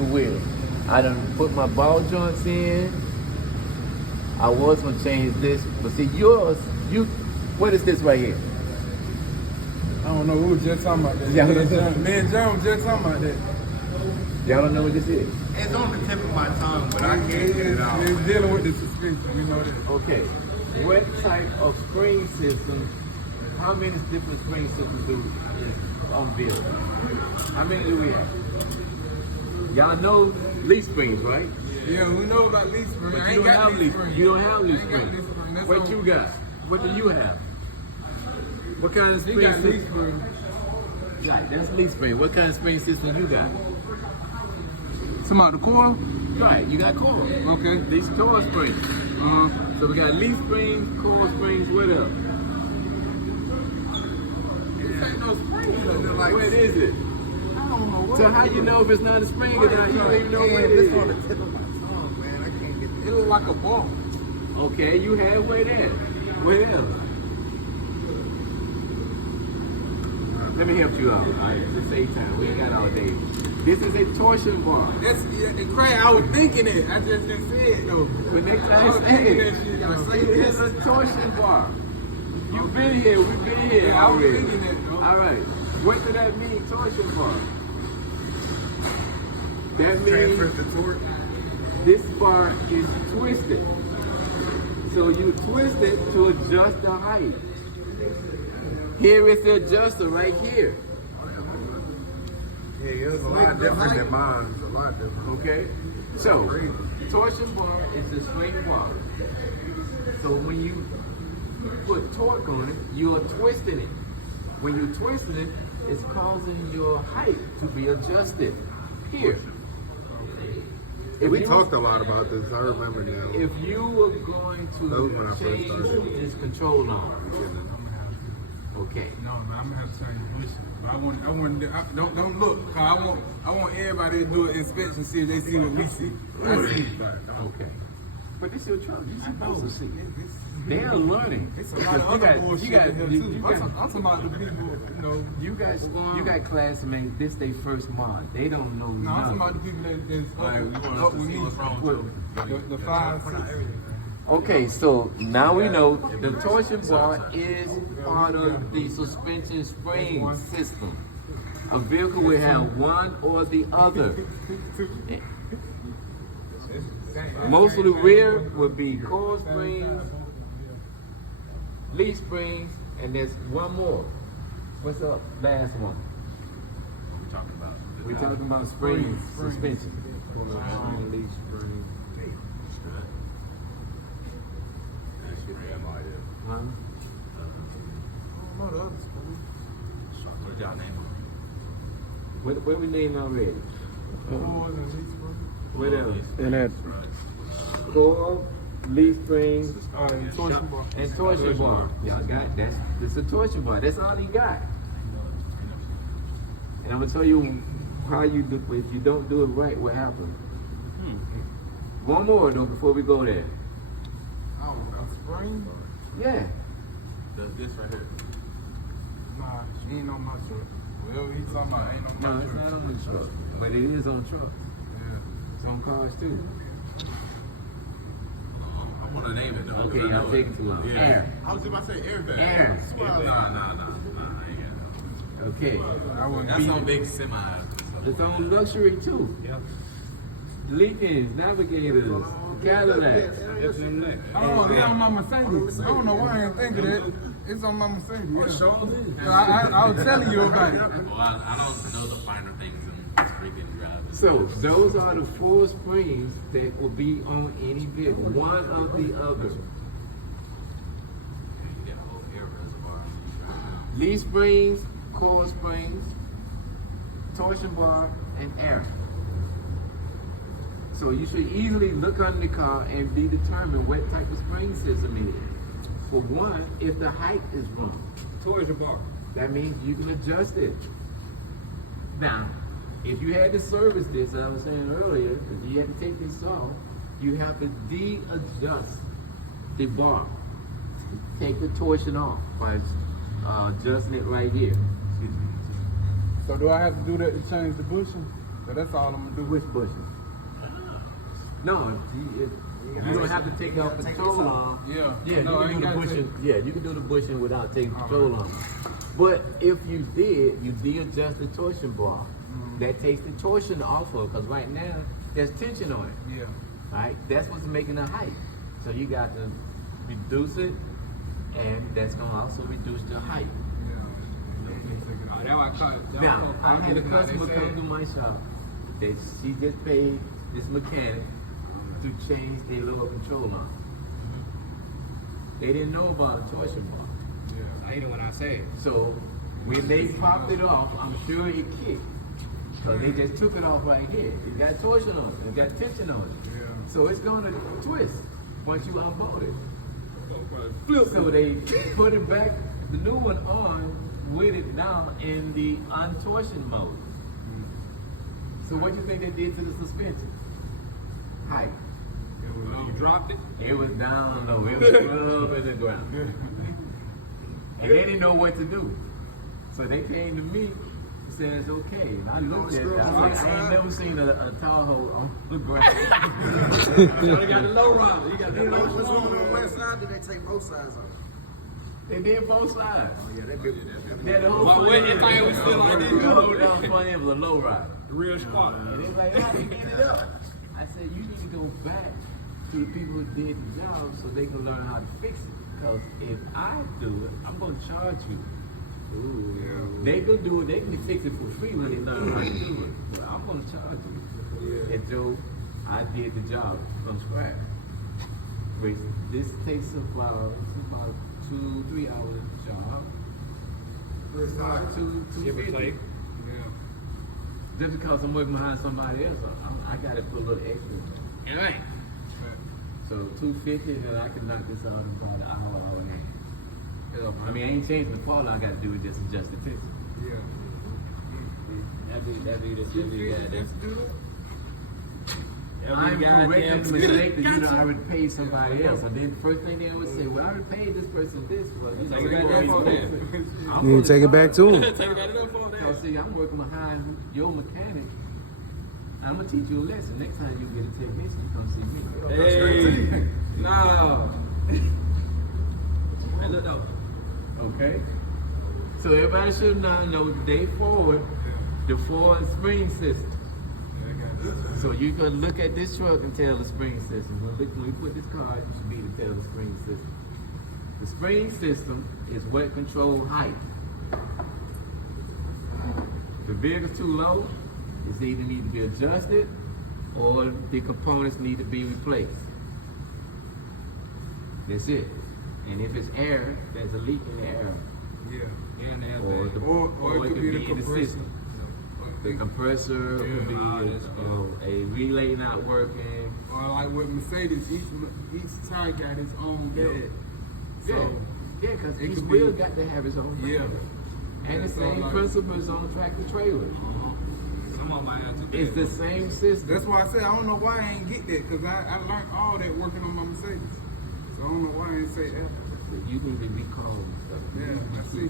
the wheel. I done put my ball joints in. I was gonna change this, but see yours, what is this right here? I don't know, we were just talking about that. Yeah. Me and John was just talking about that. Y'all don't know what this is? It's on the tip of my tongue, but I can't get it out. It's dealing with the suspension, we know that. Okay. What type of spring system, how many different spring systems is on vehicle? How many do we have? Y'all know leaf springs, right? Yeah, we know about leaf spring. But I you ain't don't got have leaf leaf. spring. You don't have I leaf ain't got springs. leaf spring. That's What all. you got? What do you have? What kind of He spring got leaf system? spring. Right, that's leaf spring. What kind of spring system you got? Some out the coil? Right, you got coil. Okay. These coil springs. So we got leaf springs, coil springs, what else? This ain't no spring though. What is it? I don't know what. So how you know if it's not a spring or not? You don't even know what it It's on the is. tip of my tongue, man. I can't get It look like a ball. Okay, you halfway there. What else? Let me help you out. All right, to save time. We ain't got all day. This is a torsion bar. That's it's crazy. I was thinking it. I just didn't say it though. But next I time was say thinking that it. shit. It is a torsion bar. You've been here. We've been here. Yeah, I was already. thinking that though. All right. What does that mean, torsion bar? That transfer means the torque. this bar is twisted. So you twist it to adjust the height. Here is the adjuster right here. Yeah, it's a lot different than mine. It's a lot different. Okay? So, torsion bar is the straight bar. So when you put torque on it, you're twisting it. When you're twisting it, it's causing your height to be adjusted here. If We you- talked a lot about this. I remember now. If you were going That was when I to first change started. this control arm, okay. No, man, I'm gonna have to change the bush. Don't look. Cause I want everybody to do an inspection, see if they see what we see. I see. Okay. But this is your truck. You're supposed to see. They are learning. It's a lot of You other got- bullshit you got- in here you- too. you I'm got- talking about the people, you know. You got classmates. This they first mod. They don't know No, I'm talking nothing. about the people that's up with me. The five, six. Okay, so now we know the torsion bar is part of the suspension spring system. A vehicle will have one or the other. Most of the rear would be coil springs, leaf springs, and there's one more. What's up? Last one. We're talking about springs, suspension. Leaf spring. Huh? I don't know the other school. What y'all name? What we named already? Coils and leaf spring. What else? And that Coil, leaf springs, And torsion bar. and torsion bar. Y'all got that's a torsion bar. That's all he got. And I'm gonna tell you how you do. If you don't do it right, what happens? One more though before we go there. Oh, a spring? Yeah. This right here. Nah, she ain't on my truck. Whatever he's talking about ain't on No, my it's truck. not on the truck, but it is on trucks. Yeah. It's on cars too. I want to name it though. Okay, y'all taking too long. Yeah. Air. I was about to say airbag. Air. Nah, I ain't got Okay. I wouldn't that. That's on big semi. It's on luxury too. Yep. Lincolns, Navigators, Cadillacs. Oh, it's on my Mercedes. I don't know why I didn't think of that. It's on my Mercedes. Yeah. I was telling you about it. Well, I don't know the finer things in freaking driving. So those are the four springs that will be on any vehicle, one of the other. You got a whole air reservoir. Leaf springs, coil springs, torsion bar, and air. So you should easily look under the car and be determined what type of spring system it is. For one, if the height is wrong, torsion bar. that means you can adjust it. Now, if you had to service this, I was saying earlier, if you had to take this off, you have to de-adjust the bar. Take the torsion off by adjusting it right here. So do I have to do that to change the bushing? So that's all I'm gonna do. Which bushing? No, you don't have to take off the control arm. Yeah. Yeah, No, I you ain't can do the gotta bushing. Yeah, you can do the bushing without taking control arm. But if you de-adjust the torsion bar. That takes the torsion off of, because right now there's tension on it. Yeah. Right? That's what's making the height. So you got to reduce it, and that's gonna also reduce the height. That's why I caught it. Now, I had a customer come to my shop that she just paid this mechanic to change their little control arm. They didn't know about a torsion bar. Yeah. I hate it when I say it. So when they popped it off, I'm sure it kicked. So they just took it off right here. It got torsion on it. It got tension on it. Yeah. So it's gonna twist once you unbolt it. So they put it back, the new one on with it now in the untorsion mode. So what do you think they did to the suspension? Height. You dropped it. It was down low. It was rubbing the ground. And they didn't know what to do. So they came to me and said it's okay. And I looked at it. I ain't never seen a Tahoe on the ground. You got the low rider. You got the low What's rider. on the west side? Did they take both sides off? They did both sides. Oh yeah, that big. Yeah, the whole But front when end- you think it was still like the this? whole down front end was a low ride. The real squad. And they was like, how you get it up? I said, you need to go back to the people who did the job so they can learn how to fix it. Because if I do it, I'm going to charge you. They can do it, they can fix it for free when they learn how to do it. But I'm going to charge you. And Joe, I did the job from scratch. Which this takes about 2-3 hours job. About two Give or 50. take. Yeah. Just because I'm working behind somebody else, I got to put a little extra. All right. So 250, then I can knock this out in about an hour and a half. I mean, I ain't changing the part. All I got to do is just adjust the tension. Yeah. That'd be this. I'm correcting the mistake that you done already paid somebody else. And then the first thing they would say, well, I already paid this person this. Well, you know, Take it back there for that. You take it back to him. Take it back up for Because that. see, I'm working behind your mechanic. I'm gonna teach you a lesson. Next time you get a technician, you come see me. Hey, no. Hey, look though. Okay. So everybody should now know day forward, the Ford spring system. So you can look at this truck and tell the spring system. When we put this car, you should be able to tell the spring system. The spring system is what controls height. If the vehicle's too low, it's either need to be adjusted or the components need to be replaced. That's it. And if it's air, there's a leak in the air. Yeah. Or, Or it could be the in the compressor. system. The compressor could be a relay not working. Or like with Mercedes, each tire got its own belt. Yeah, because it each could wheel be- got to have its own. Yeah. And the So, same like- principles on the tractor trailer. Come on, man. It's the same system. That's why I said I don't know why I ain't get that, because I learned all that working on my Mercedes. So I don't know why I ain't say that. You need to recall stuff. Yeah, I see.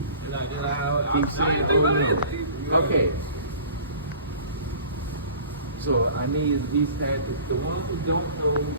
Keep saying over and over. Okay. So I need these pads. The ones who don't know